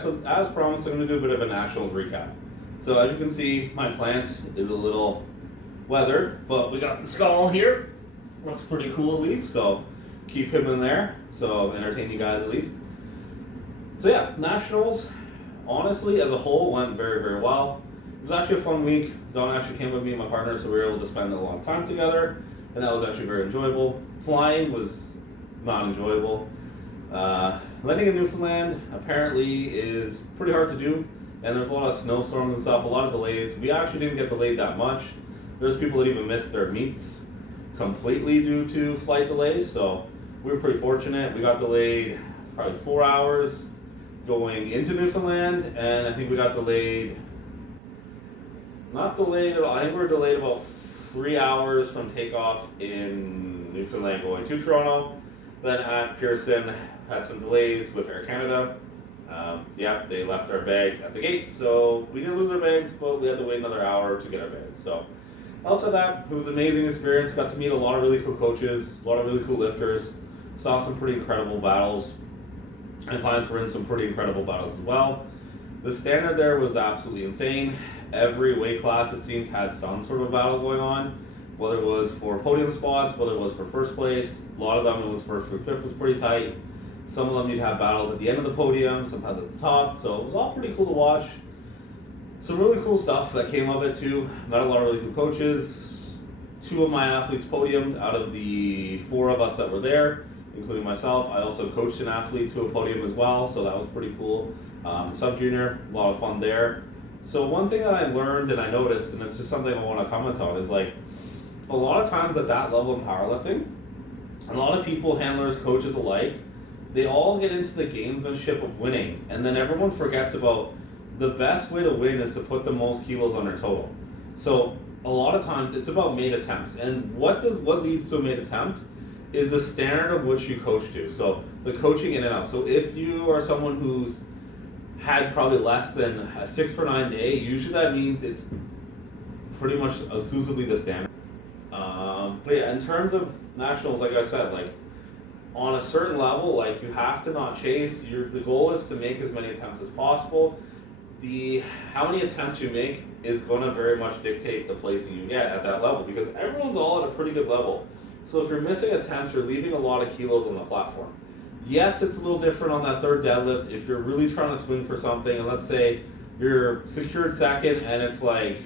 So as promised, I'm going to do a bit of a nationals recap. So as you can see, my plant is a little weathered, but we got the skull here. Looks pretty cool at least, so keep him in there. So entertain you guys at least. So yeah, nationals, honestly, as a whole, went very, very well. It was actually a fun week. Dawn actually came with me and my partner, so we were able to spend a lot of time together, and that was actually very enjoyable. Flying was not enjoyable. Landing in Newfoundland apparently is pretty hard to do, and there's a lot of snowstorms and stuff, a lot of delays. We actually didn't get delayed that much. There's people that even missed their meets completely due to flight delays, so we were pretty fortunate. We got delayed probably 4 hours going into Newfoundland, and I think we got delayed, not delayed at all, I think we were delayed about 3 hours from takeoff in Newfoundland going to Toronto. Then at Pearson, had some delays with Air Canada. They left our bags at the gate, so we didn't lose our bags, but we had to wait another hour to get our bags. So outside that, it was an amazing experience. Got to meet a lot of really cool coaches, a lot of really cool lifters, saw some pretty incredible battles, and clients were in some pretty incredible battles as well. The standard there was absolutely insane. Every weight class, it seemed, had some sort of battle going on, whether it was for podium spots, whether it was for first place. A lot of them, it was first through fifth, was pretty tight. Some of them you'd have battles at the end of the podium, sometimes at the top, so it was all pretty cool to watch. Some really cool stuff that came of it too. Met a lot of really cool coaches. 2 of my athletes podiumed out of the 4 of us that were there, including myself. I also coached an athlete to a podium as well, so that was pretty cool. Sub-junior, a lot of fun there. So one thing that I learned and I noticed, and it's just something I want to comment on, is like a lot of times at that level in powerlifting, a lot of people, handlers, coaches alike, they all get into the gamesmanship of winning, and then everyone forgets about the best way to win is to put the most kilos on their total. So a lot of times it's about made attempts, and what leads to a made attempt is the standard of which you coach to. So the coaching in and out. So if you are someone who's had probably less than a 6 for 9 day, usually that means it's pretty much exclusively the standard. But yeah, in terms of nationals, like I said, like on a certain level, like you have to not chase. The goal is to make as many attempts as possible. How many attempts you make is going to very much dictate the placing you get at that level, because everyone's all at a pretty good level. So if you're missing attempts, you're leaving a lot of kilos on the platform. Yes, it's a little different on that third deadlift if you're really trying to swing for something, and let's say you're secured second and it's like,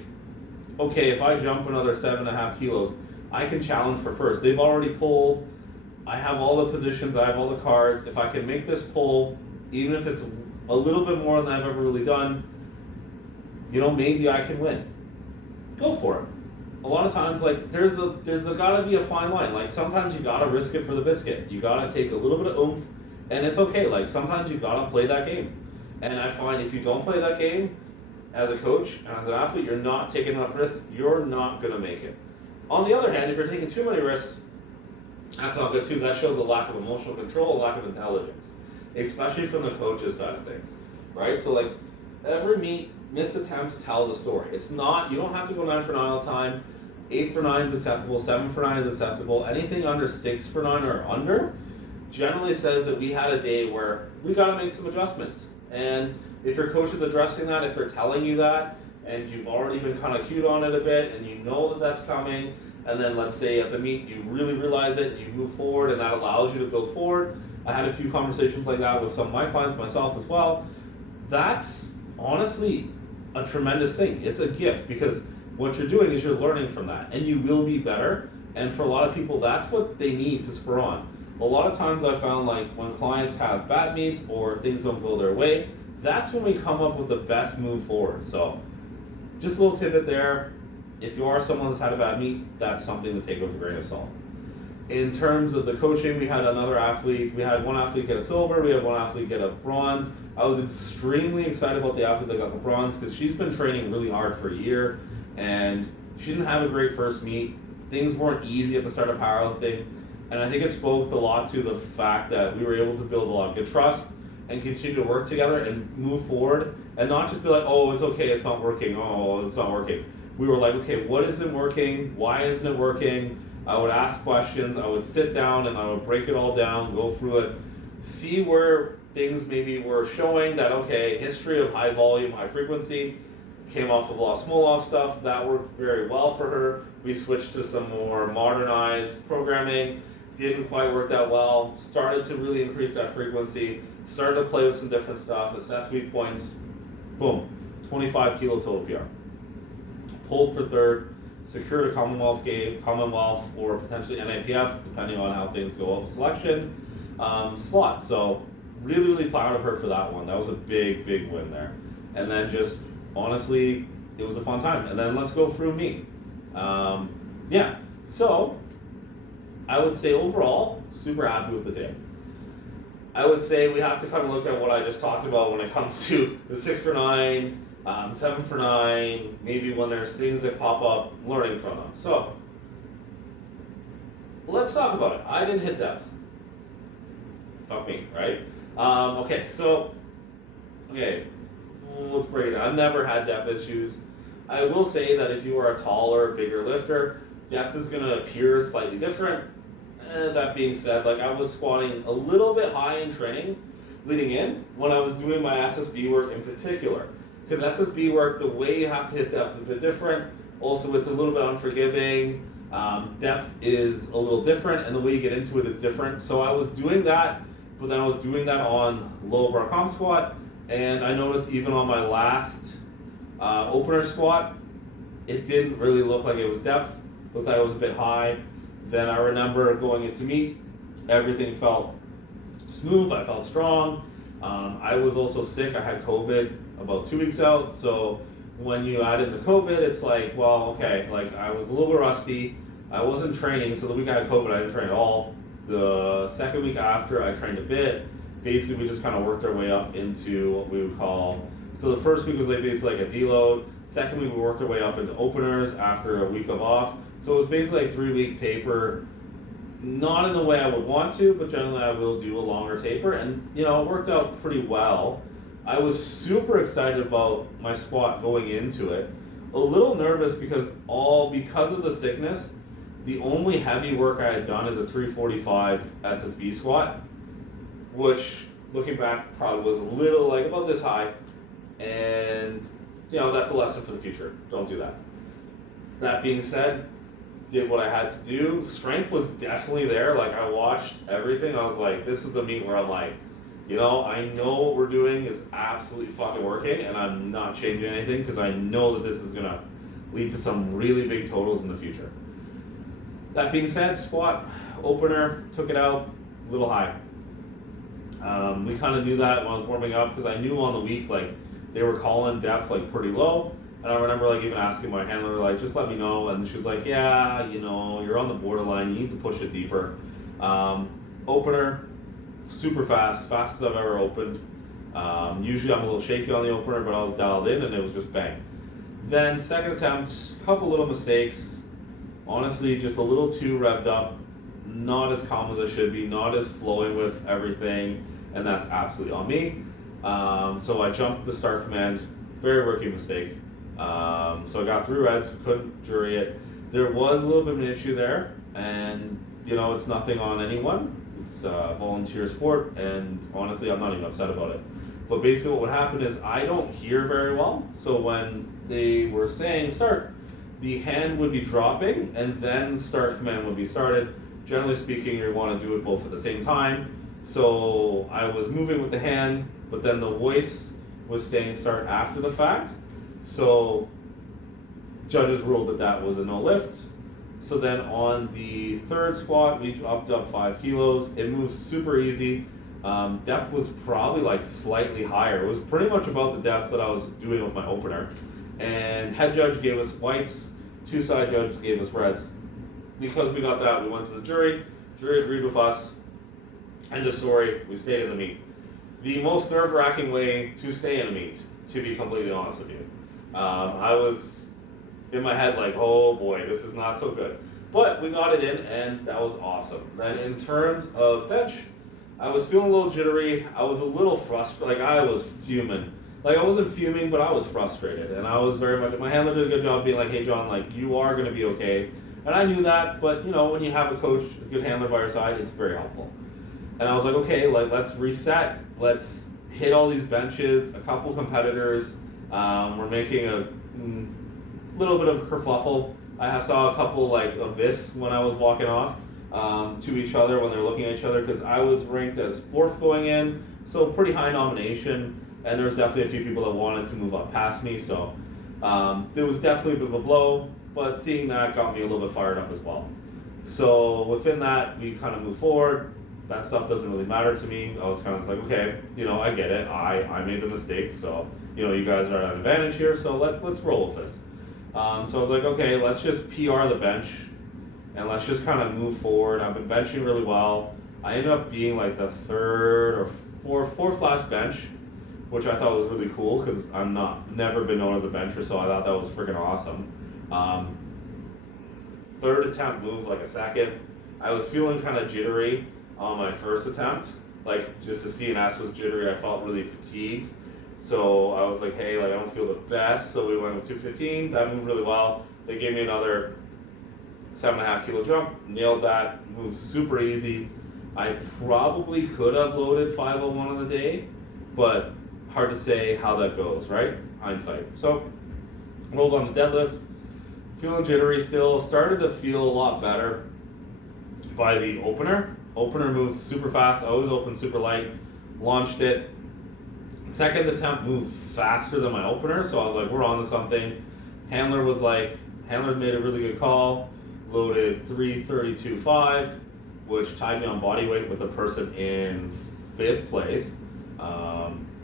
okay, if I jump another 7.5 kilos, I can challenge for first. They've already pulled. I have all the positions. I have all the cards. If I can make this pull, even if it's a little bit more than I've ever really done, maybe I can win. Go for it. A lot of times, like there's got to be a fine line. Like sometimes you gotta risk it for the biscuit. You gotta take a little bit of oomph, and it's okay. Like sometimes you gotta play that game. And I find if you don't play that game, as a coach and as an athlete, you're not taking enough risks. You're not gonna make it. On the other hand, if you're taking too many risks, that's not good too. That shows a lack of emotional control, a lack of intelligence, especially from the coach's side of things, right? So like every meet, missed attempts tells a story. It's not, you don't have to go 9 for 9 all the time. 8 for 9 is acceptable, 7 for 9 is acceptable. Anything under 6 for 9 or under generally says that we had a day where we got to make some adjustments. And if your coach is addressing that, if they're telling you that, and you've already been kind of cued on it a bit, and you know that that's coming, and then let's say at the meet you really realize it, and you move forward, and that allows you to go forward. I had a few conversations like that with some of my clients, myself as well. That's honestly a tremendous thing. It's a gift, because what you're doing is you're learning from that, and you will be better. And for a lot of people, that's what they need to spur on. A lot of times I found, like when clients have bad meets or things don't go their way, that's when we come up with the best move forward. So just a little tidbit there. If you are someone that's had a bad meet, that's something to take with a grain of salt. In terms of the coaching, we had one athlete get a silver, we had one athlete get a bronze. I was extremely excited about the athlete that got the bronze, because she's been training really hard for a year, and she didn't have a great first meet. Things weren't easy at the start of powerlifting, and I think it spoke a lot to the fact that we were able to build a lot of good trust and continue to work together and move forward, and not just be like, oh, it's okay, it's not working, oh, it's not working. We were like, okay, what isn't working? Why isn't it working? I would ask questions, I would sit down and I would break it all down, go through it, see where things maybe were showing that, okay, history of high volume, high frequency, came off of a lot of small off stuff. That worked very well for her. We switched to some more modernized programming. Didn't quite work that well. Started to really increase that frequency. Started to play with some different stuff. Assess weak points. Boom. 25 kilo total PR. Pulled for third. Secured a Commonwealth or potentially NAPF, depending on how things go up with selection. Slot. So really, really proud of her for that one. That was a big, big win there. And then just honestly, it was a fun time. And then let's go through me. Yeah. So I would say overall, super happy with the day. I would say we have to kind of look at what I just talked about when it comes to the 6 for 9, 7 for 9, maybe when there's things that pop up, learning from them. So let's talk about it. I didn't hit depth. Fuck me, right? Okay, let's break it down. I've never had depth issues. I will say that if you are a taller, bigger lifter, depth is going to appear slightly different. That being said, like I was squatting a little bit high in training leading in when I was doing my SSB work in particular. Because SSB work, the way you have to hit depth is a bit different. Also, it's a little bit unforgiving. Depth is a little different, and the way you get into it is different. So I was doing that, but then I was doing that on low bar comp squat, and I noticed even on my last opener squat, it didn't really look like it was depth. Looked like it was a bit high. Then I remember going into meet, everything felt smooth. I felt strong. I was also sick. I had COVID about 2 weeks out. So when you add in the COVID, it's like, well, okay, like I was a little bit rusty. I wasn't training. So the week I had COVID, I didn't train at all. The second week after, I trained a bit. Basically, we just kind of worked our way up into what we would call, so the first week was like basically like a deload. Second week, we worked our way up into openers after a week of off. So it was basically like 3-week taper, not in the way I would want to, but generally I will do a longer taper. And, you know, it worked out pretty well. I was super excited about my squat going into it. A little nervous because of the sickness, the only heavy work I had done is a 345 SSB squat, which looking back probably was a little like about this high. And, you know, that's a lesson for the future. Don't do that. That being said, did what I had to do. Strength was definitely there. Like I watched everything. I was like, this is the meet where I'm like, you know, I know what we're doing is absolutely fucking working, and I'm not changing anything because I know that this is gonna lead to some really big totals in the future. That being said, squat opener, took it out a little high. We kind of knew that when I was warming up because I knew on the week like they were calling depth like pretty low. And I remember like even asking my handler, like, just let me know. And she was like, yeah, you know, you're on the borderline. You need to push it deeper. Opener, super fast, fastest I've ever opened. Usually I'm a little shaky on the opener, but I was dialed in and it was just bang. Then second attempt, couple little mistakes. Honestly, just a little too revved up. Not as calm as I should be. Not as flowing with everything. And that's absolutely on me. So I jumped the start command. Very rookie mistake. So I got 3 reds, couldn't jury it. There was a little bit of an issue there, and you know, it's nothing on anyone. It's a volunteer sport, and honestly, I'm not even upset about it. But basically what would happen is I don't hear very well, so when they were saying start, the hand would be dropping, and then start command would be started. Generally speaking, you want to do it both at the same time. So I was moving with the hand, but then the voice was staying start after the fact. So judges ruled that that was a no lift. So then on the third squat, we upped up 5 kilos. It moves super easy. Depth was probably like slightly higher. It was pretty much about the depth that I was doing with my opener. And head judge gave us whites, 2 side judges gave us reds. Because we got that, we went to the jury. Jury agreed with us. End of story. We stayed in the meet. The most nerve-wracking way to stay in a meet, to be completely honest with you. I was in my head like, oh boy, this is not so good. But we got it in, and that was awesome. Then in terms of bench, I was feeling a little jittery. I was a little frustrated. Like I was fuming. Like I wasn't fuming, but I was frustrated. And I was very much, my handler did a good job being like, hey John, like you are going to be okay. And I knew that, but you know, when you have a coach, a good handler by your side, it's very helpful. And I was like, okay, like let's reset. Let's hit all these benches. A couple competitors were making a little bit of a kerfluffle. I saw a couple like of this when I was walking off to each other when they're looking at each other, because I was ranked as 4th going in, so pretty high nomination. And there's definitely a few people that wanted to move up past me, so there was definitely a bit of a blow. But seeing that got me a little bit fired up as well. So within that, we kind of moved forward. That stuff doesn't really matter to me. I was kind of like, okay, I get it. I made the mistake, so you guys are at an advantage here. So let's roll with this. So I was like, okay, let's just PR the bench, and let's just kind of move forward. I've been benching really well. I ended up being like the 3rd or 4th last bench, which I thought was really cool because never been known as a bencher, so I thought that was freaking awesome. 3rd attempt moved like a second. I was feeling kind of jittery on my 1st attempt, like just the CNS was jittery. I felt really fatigued, so I was like, hey, like I don't feel the best. So we went with 215. That moved really well. They gave me another 7.5 kilo jump. Nailed that. Moved super easy. I probably could have loaded 501 on the day, but hard to say how that goes, right? Hindsight. So rolled on the deadlifts. Feeling jittery still. Started to feel a lot better by the opener. Opener moved super fast. I always opened super light. Launched it. Second attempt moved faster than my opener, so I was like, we're on to something. Handler made a really good call. Loaded 332.5, which tied me on body weight with the person in 5th place,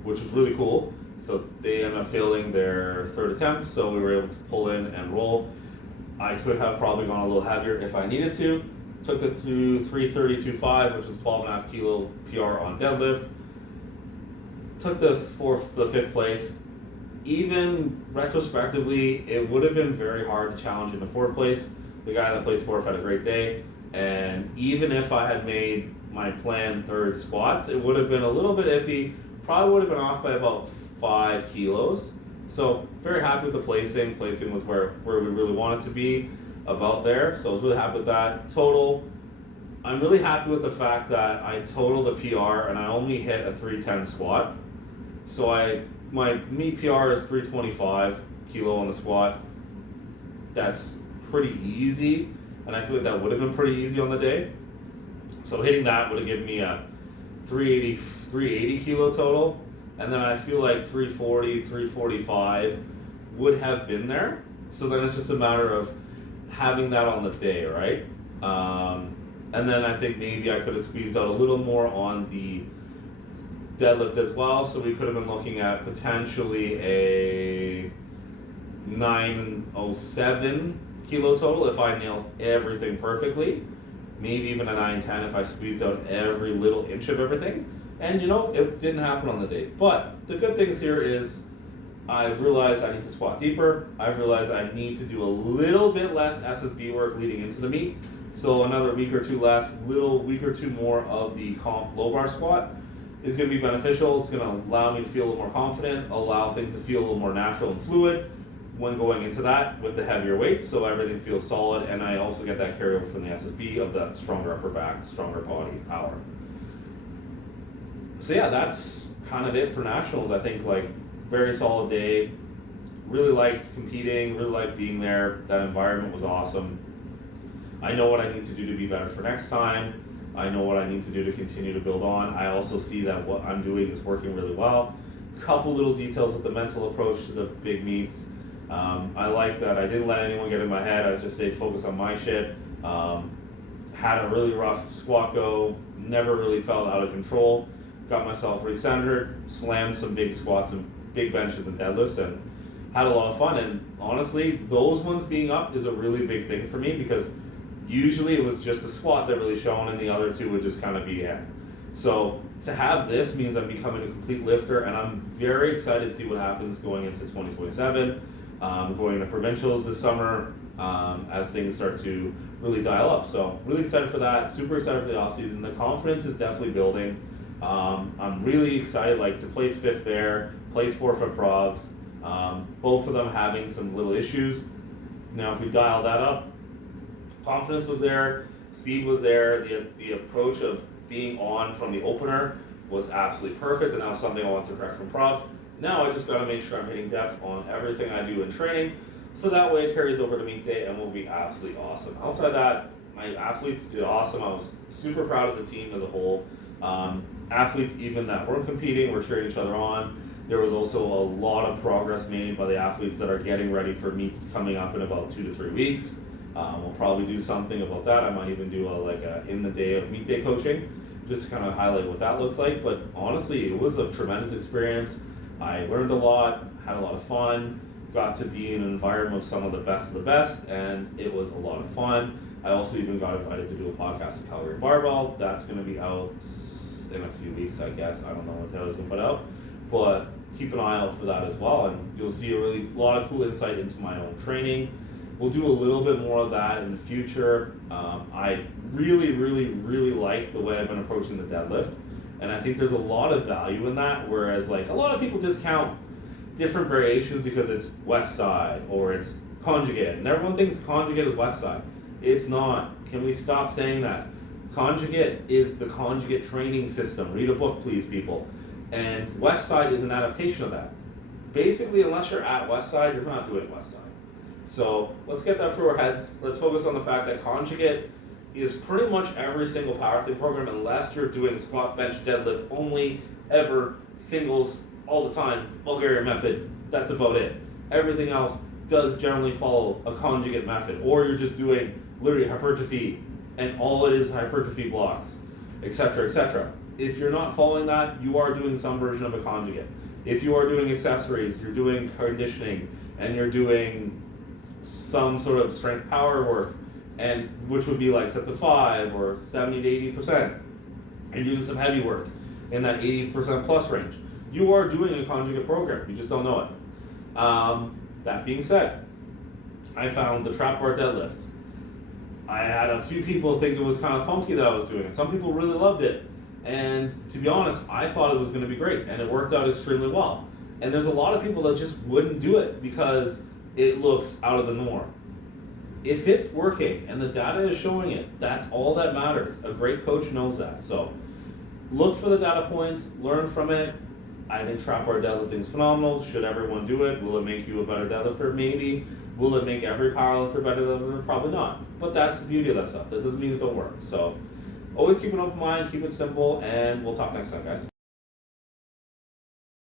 which was really cool. So they ended up failing their 3rd attempt, so we were able to pull in and roll. I could have probably gone a little heavier if I needed to. Took it to 332.5, which was 12.5 kilo PR on deadlift. Took the 5th place. Even retrospectively, it would have been very hard to challenge in the 4th place. The guy that placed 4th had a great day, and even if I had made my planned 3rd squats, it would have been a little bit iffy. Probably would have been off by about 5 kilos. So very happy with the placing. Placing was where we really wanted to be, about there. So I was really happy with that. Total, I'm really happy with the fact that I totaled a PR and I only hit a 310 squat. So my meet PR is 325 kilo on the squat. That's pretty easy, and I feel like that would have been pretty easy on the day. So hitting that would have given me a 380 kilo total, and then I feel like 340, 345 would have been there. So then it's just a matter of having that on the day, right? And then I think maybe I could have squeezed out a little more on the deadlift as well, so we could have been looking at potentially a 907 kilo total if I nailed everything perfectly. Maybe even a 910 if I squeezed out every little inch of everything. And it didn't happen on the day. But the good things here is I've realized I need to squat deeper. I've realized I need to do a little bit less SSB work leading into the meet. So another week or two less, week or two more of the comp low bar squat is going to be beneficial. It's going to allow me to feel a little more confident, allow things to feel a little more natural and fluid when going into that with the heavier weights, so everything feels solid, and I also get that carryover from the SSB of that stronger upper back, stronger body power. So yeah, that's kind of it for nationals. I think very solid day. Really liked competing, really liked being there. That environment was awesome. I know what I need to do to be better for next time. I know what I need to do to continue to build on. I also see that what I'm doing is working really well. Couple little details with the mental approach to the big meets. I like that I didn't let anyone get in my head. I just stayed focused on my shit. Had a really rough squat go. Never really felt out of control. Got myself recentered. Slammed some big squats and big benches and deadlifts, and had a lot of fun. And honestly, those ones being up is a really big thing for me, because usually it was just a squat that really shone and the other two would just kind of be in. So to have this means I'm becoming a complete lifter, and I'm very excited to see what happens going into 2027, going to provincials this summer as things start to really dial up. So really excited for that, super excited for the off season. The confidence is definitely building. I'm really excited to place 5th there, place 4th at provs, both of them having some little issues. Now if we dial that up, confidence was there, speed was there, the approach of being on from the opener was absolutely perfect, and that was something I wanted to correct from props. Now I just got to make sure I'm hitting depth on everything I do in training, so that way it carries over to meet day and will be absolutely awesome. Outside that, my athletes did awesome. I was super proud of the team as a whole. Athletes even that weren't competing were cheering each other on. There was also a lot of progress made by the athletes that are getting ready for meets coming up in about 2 to 3 weeks. We'll probably do something about that. I might even do a in the day of meet day coaching, just to kind of highlight what that looks like. But honestly, it was a tremendous experience. I learned a lot, had a lot of fun, got to be in an environment of some of the best, and it was a lot of fun. I also even got invited to do a podcast with Calgary Barbell. That's going to be out in a few weeks, I guess. I don't know what Taylor's going to put out, but keep an eye out for that as well, and you'll see a lot of cool insight into my own training. We'll do a little bit more of that in the future. I really like the way I've been approaching the deadlift, and I think there's a lot of value in that, whereas like a lot of people discount different variations because it's west side or it's conjugate, and everyone thinks conjugate is west side. It's not. Can we stop saying that? Conjugate is the conjugate training system. Read a book, please, people. And west side is an adaptation of that. Basically, unless you're at west side, you're not doing west side. So let's get that through our heads. Let's focus on the fact that conjugate is pretty much every single powerlifting program, unless you're doing squat, bench, deadlift only, ever, singles, all the time, Bulgarian method. That's about it. Everything else does generally follow a conjugate method, or you're just doing literally hypertrophy, and all it is hypertrophy blocks, etc., etc. If you're not following that, you are doing some version of a conjugate. If you are doing accessories, you're doing conditioning, and you're doing some sort of strength power work, and which would be like sets of 5 or 70 to 80%, and doing some heavy work in that 80% plus range. You are doing a conjugate program, you just don't know it. That being said, I found the trap bar deadlift. I had a few people think it was kind of funky that I was doing it. Some people really loved it. And to be honest, I thought it was going to be great, and it worked out extremely well. And there's a lot of people that just wouldn't do it because it looks out of the norm. If it's working and the data is showing it, that's all that matters. A great coach knows that. So look for the data points, learn from it. I think trap bar deadlifting is phenomenal. Should everyone do it? Will it make you a better deadlifter? Maybe. Will it make every powerlifter a better deadlifter? Probably not. But that's the beauty of that stuff. That doesn't mean it don't work. So always keep an open mind, keep it simple, and we'll talk next time, guys.